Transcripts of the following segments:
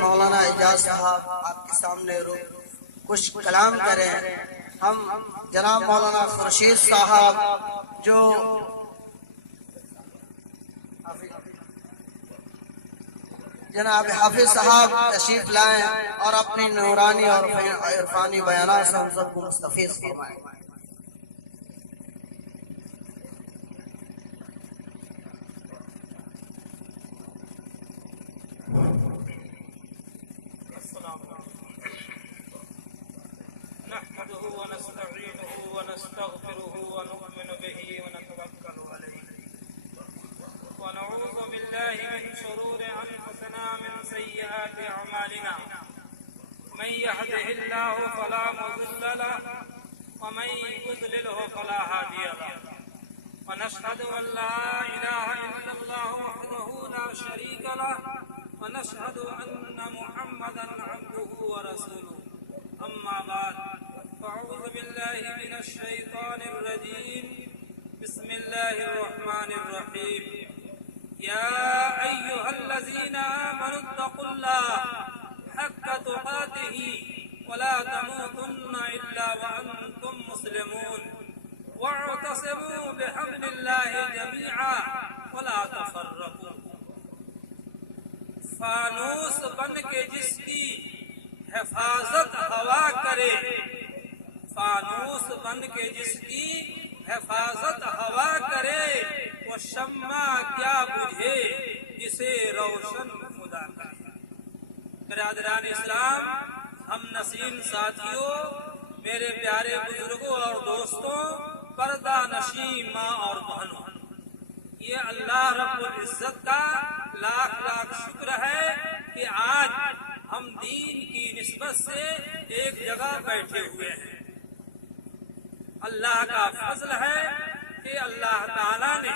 مولانا اعجاز صاحب آپ کے سامنے کچھ کلام کریں. ہم جناب مولانا خورشید صاحب جو جناب حافظ صاحب تشریف لائیں اور اپنی نورانی اور عرفانی بیانات سے ہم سب کو مستفیض فرمائیں. نحمده ونستعينه ونستغفره ونؤمن به ونتوكل عليه ونعوذ بالله من شرور أنفسنا من سيئات أعمالنا من يهده الله فلا مضل له ومن يضلله فلا هادي له ونشهد أن لا إله إلا الله وحده لا شريك له ونشهد أن محمدا عبده ورسوله. أما بعد فأعوذ بالله من الشيطان الرجيم. بسم الله الرحمن الرحيم. يا أيها الذين آمنوا اتقوا الله حق تقاته ولا تموتن إلا وأنتم مسلمون واعتصموا بحبل الله جميعا ولا تفرقوا. فانوس بن کے جس کی حفاظت ہوا کرے، فانوس بن کے جس کی حفاظت ہوا کرے، وہ شمع کیا بجھے جسے روشن خدا کرے. برادران اسلام، ہم نسیم ساتھیوں، میرے پیارے بزرگوں اور دوستوں، پردہ نشین ماں اور بہنوں، یہ اللہ رب العزت کا لاکھ لاکھ شکر ہے کہ آج ہم دین کی نسبت سے ایک جگہ بیٹھے ہوئے ہیں. اللہ کا فضل ہے کہ اللہ تعالیٰ نے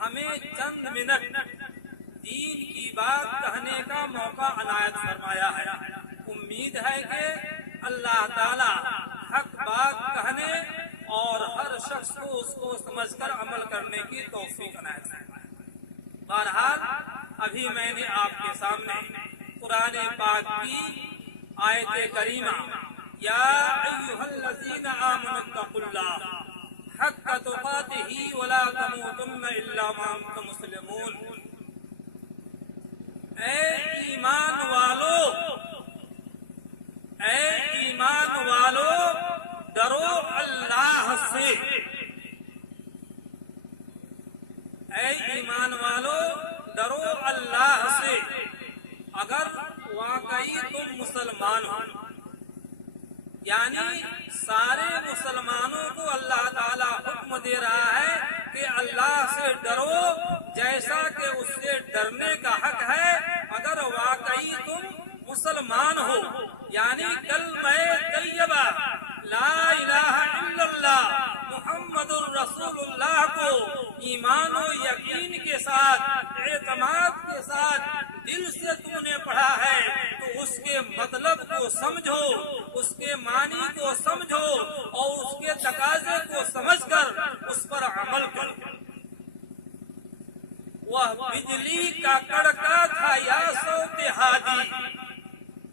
ہمیں چند منٹ دین کی بات کہنے کا موقع عنایت فرمایا ہے. امید ہے کہ اللہ تعالیٰ حق بات کہنے اور ہر شخص کو اس کو سمجھ کر عمل کرنے کی توفیق عنایت فرمائے. بہرحال ابھی میں نے آپ کے سامنے قرآن پاک کی آیت کریمہ یا ایھا الذین آمنوا اتقوا اللہ حق تقاتہ ولا تموتن الا وانتم مسلمون. اے ایمان والو، اے ایمان والو، ڈرو اللہ سے. اے ایمان والو، ڈرو اللہ سے اگر واقعی تم مسلمان ہو. یعنی سارے مسلمانوں کو اللہ تعالیٰ حکم دے رہا ہے کہ اللہ سے ڈرو جیسا کہ اس سے ڈرنے کا حق ہے اگر واقعی تم مسلمان ہو. یعنی کلمہ طیبہ لا الہ الا اللہ محمد الرسول اللہ کو ایمان و یقین کے ساتھ، اعتماد کے ساتھ دل سے تم نے پڑھا ہے تو اس کے مطلب کو سمجھو، اس کے معنی کو سمجھو اور اس کے تقاضے کو سمجھ کر اس پر عمل کرو. وہ بجلی کا کڑکا تھا یا صوت ہادی،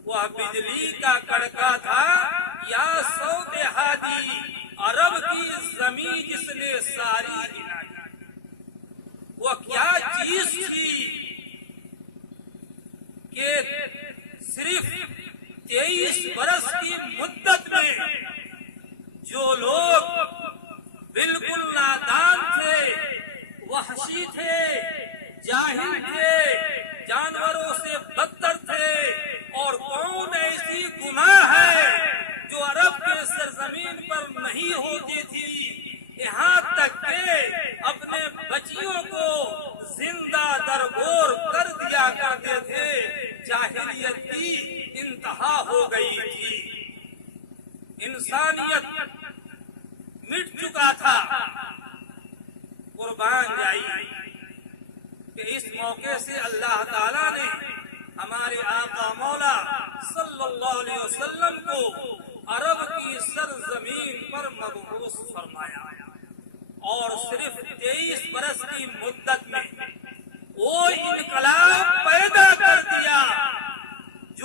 وہ بجلی کا کڑکا تھا یا صوت ہادی، عرب کی زمین جس نے ساری ہلا دی. وہ کیا چیز تھی کہ صرف 23 برس کی مدت میں جو لوگ بالکل نادان تھے، وحشی تھے، جاہل تھے، جانوروں سے بدتر تھے، اور کون ایسی گناہ ہے جو عرب کے سرزمین پر نہیں ہوتی تھی، یہاں تک کہ اپنے بچیوں کو زندہ درگور کر دیا کرتے تھے. جاہلیت کی انتہا ہو گئی تھی، انسانیت مٹ چکا تھا. قربان جائیے کہ اس موقع سے اللہ تعالیٰ نے ہمارے آقا مولا صلی اللہ علیہ وسلم کو عرب کی سرزمین پر مبعوث فرمایا اور صرف 23 برس کی مدت میں وہ انقلاب پیدا کر دیا جو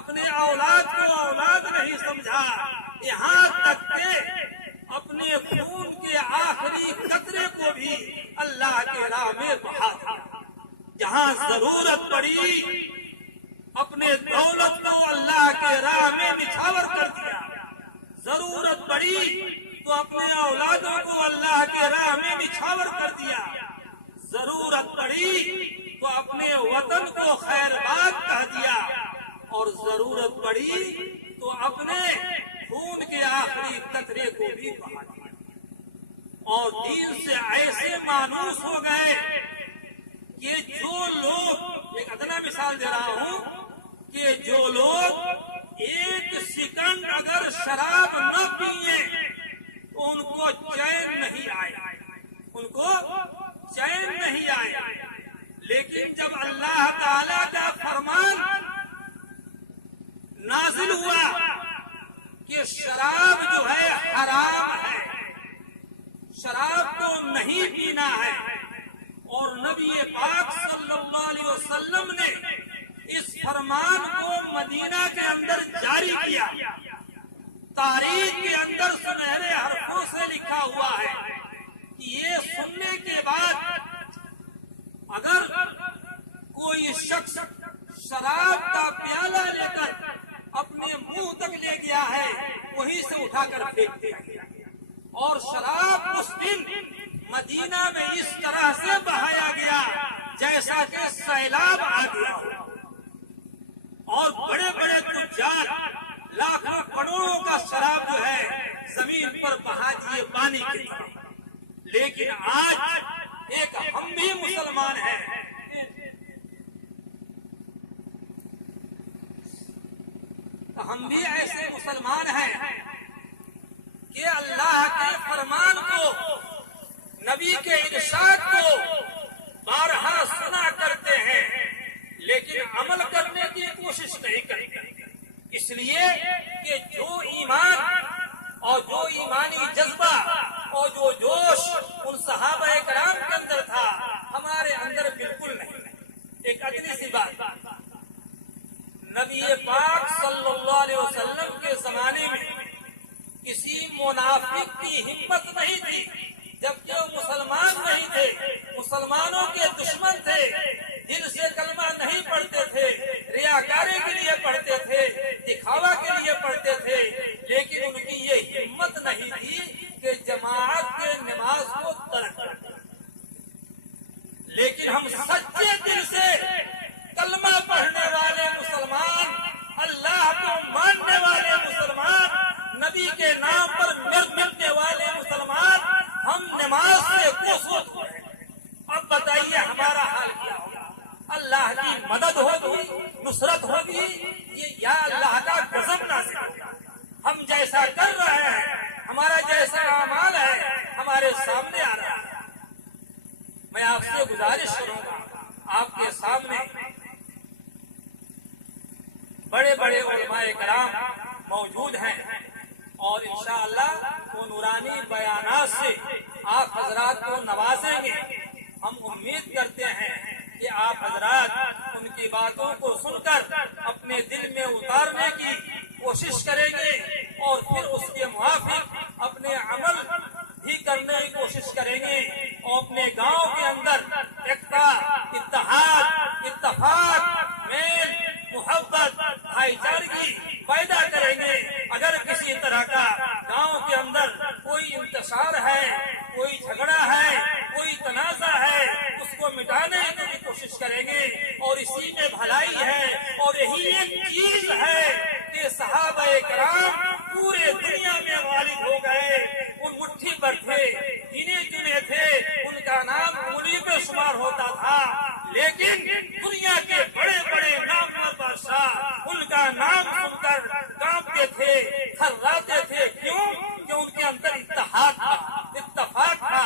اپنے اولاد کو اولاد نہیں سمجھا، یہاں تک کہ اپنے خون کے آخری قطرے کو بھی اللہ کے راہ میں بہا دیا۔ جہاں ضرورت پڑی اپنے دولت کو اللہ کے راہ میں نچھاور کر دیا، ضرورت پڑی تو اپنے اولادوں کو اللہ کے راہ میں نچھاور کر دیا، ضرورت پڑی تو اپنے وطن کو خیر باد کہہ دیا، اور ضرورت پڑی تو اپنے خون کے آخری قطرے کو بھی بہا دیا، اور دین سے ایسے مانوس ہو گئے کہ جو لوگ، ایک ادنا مثال دے رہا ہوں، کہ جو لوگ ایک سیکنڈ اگر شراب نہ پیئے تو ان کو چین نہیں آئے، ان کو چین نہیں آئے، لیکن جب اللہ تعالی کا فرمان نازل ہوا کہ شراب جو ہے حرام ہے، شراب کو نہیں پینا ہے، اور نبی پاک صلی اللہ علیہ وسلم نے اس فرمان کو مدینہ کے اندر جاری کیا، تاریخ کے اندر سنہرے حرفوں سے لکھا ہوا ہے کہ یہ سننے کے بعد اگر کوئی شخص شراب کا پیالہ لے کر اپنے منہ تک لے گیا ہے، وہیں سے اٹھا کر پھینک دیا گیا، اور شراب اس دن مدینہ میں اس طرح سے بہایا گیا جیسا کہ سیلاب آ گیا، اور بڑے بڑے تجار لاکھوں کروڑوں کا شراب جو ہے زمین پر بہا دیے پانی کی طرح۔ لیکن آج ایک ہم بھی مسلمان ہیں، ہم بھی ایسے مسلمان ہیں کہ اللہ کے فرمان کو، نبی کے ارشاد کو بارہا سنا کرتے ہیں، لیکن عمل کرنے کی کوشش نہیں کرتے، اس لیے کہ جو ایمان اور جو ایمانی جذبہ اور جو جوش ان صحابہ کرام کے اندر تھا ہمارے اندر بالکل نہیں۔ ایک ادنی سی بات، نبی پاک صلی اللہ علیہ وسلم کے زمانے میں کسی منافق کی ہمت نہیں تھی، جبکہ وہ مسلمان نہیں تھے، مسلمانوں کے دشمن تھے، دل سے کلمہ نہیں پڑھتے تھے، ریاکاری کے لیے پڑھتے تھے، دکھاوا کے لیے پڑھتے تھے، لیکن ان کی یہ ہمت نہیں تھی کہ جماعت کے نماز کو ترک کر دیں۔ لیکن ہم سچے دل سے کلمہ پڑھنے والے مسلمان، اللہ کو ماننے والے مسلمان، نبی کے نام پر ملنے والے مسلمان، ہم نماز سے کوسوں دور ہیں۔ اب بتائیے ہمارا حال کیا ہوگا؟ اللہ کی مدد ہوگی، نصرت ہوگی، یہ یا اللہ کا غضب نازل ہوگا۔ ہم جیسا کر رہے ہیں، ہمارا جیسا اعمال ہے ہمارے سامنے آ رہا ہے۔ میں آپ سے گزارش کروں گا، آپ کے سامنے بڑے بڑے علماء کرام موجود ہیں، اور انشاءاللہ وہ نورانی بیانات سے آپ حضرات کو نوازیں گے۔ ہم امید کرتے ہیں کہ آپ حضرات ان کی باتوں کو سن کر اپنے دل میں اتارنے کی کوشش کریں گے، اور پھر اس کے موافق اپنے عمل بھی کرنے کی کوشش کریں گے، اور اپنے گاؤں کے اندر ایکتا، اتحاد، اتفاق، میل، محبت، بھائی چارگی پیدا کریں گے۔ اگر کسی طرح کا گاؤں کے اندر کوئی انتشار ہے، کوئی جھگڑا ہے، کوئی تنازع ہے، اس کو مٹانے کی بھی کوشش کریں گے، اور اسی میں بھلائی ہے، اور یہی ایک چیز ہے کہ صحابہ کرام پورے دنیا میں غالب ہو گئے۔ وہ مٹھی پر تھے، گنے چنے تھے، ان کا نام انگلی پہ شمار ہوتا تھا، لیکن دنیا کے بڑے بڑے نامور بادشاہ ان کا نام سن کر کانپتے تھے، تھراتے تھے۔ کیوں؟ کہ ان کے اندر اتحاد تھا، اتفاق تھا،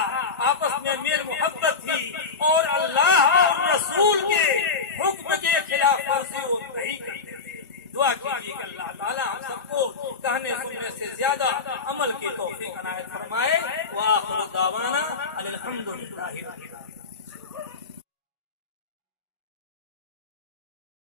آپس میں میل محبت تھی، اور اللہ اور رسول کے حکم کے خلاف ورزی وہ نہیں کرتے تھے۔ دعا کیجیے کہ اللہ تعالیٰ ہم سب کو کہنے سننے سے زیادہ عمل کی توفیق عنایت فرمائے۔ وآخر دعوانا الحمدللہ رب العالمین۔